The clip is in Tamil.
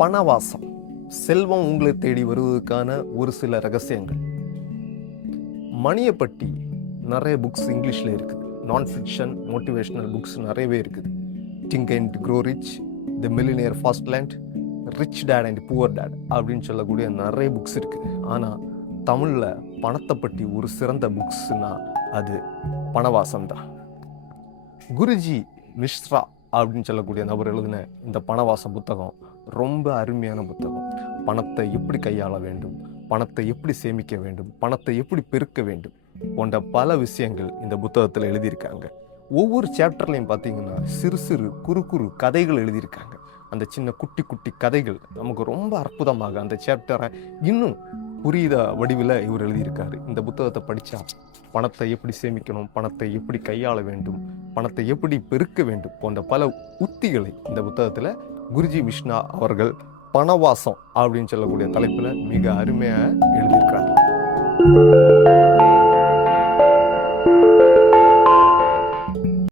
பணவாசம், செல்வம் உங்களை தேடி வருவதற்கான ஒரு சில ரகசியங்கள். மணியை பற்றி நிறைய புக்ஸ் இங்கிலீஷில் இருக்குது. நான் ஃபிக்ஷன் மோட்டிவேஷனல் புக்ஸ் நிறையவே இருக்குது. Think and grow rich, the millionaire fast land, rich dad and poor dad அப்படின்னு சொல்லக்கூடிய நிறைய புக்ஸ் இருக்குது. ஆனால் தமிழில் பணத்தை பற்றி ஒரு சிறந்த புக்ஸ்னா அது பணவாசம் தான். குருஜி மிஸ்ரா அப்படின்னு சொல்லக்கூடிய நபர் எழுதின இந்த பணவாசம் புத்தகம் ரொம்ப அருமையான புத்தகம். பணத்தை எப்படி கையாள வேண்டும், பணத்தை எப்படி சேமிக்க வேண்டும், பணத்தை எப்படி பெருக்க வேண்டும் போன்ற பல விஷயங்கள் இந்த புத்தகத்தில் எழுதியிருக்காங்க. ஒவ்வொரு சாப்டர்லையும் பார்த்தீங்கன்னா சிறு சிறு குறு குறு கதைகள் எழுதியிருக்காங்க. அந்த சின்ன குட்டி குட்டி கதைகள் நமக்கு ரொம்ப அற்புதமாக அந்த சாப்டரை இன்னும் புரியுத வடிவில் இவர் எழுதியிருக்காரு. இந்த புத்தகத்தை படித்தா பணத்தை எப்படி சேமிக்கணும், பணத்தை எப்படி கையாள வேண்டும், பணத்தை எப்படி பெருக்க வேண்டும் போன்ற பல உத்திகளை இந்த புத்தகத்தில் குருஜி மிஸ்ரா அவர்கள் பணவாசம் அப்படின்னு சொல்லக்கூடிய தலைப்பில் மிக அருமையாக எழுதியிருக்கிறார்.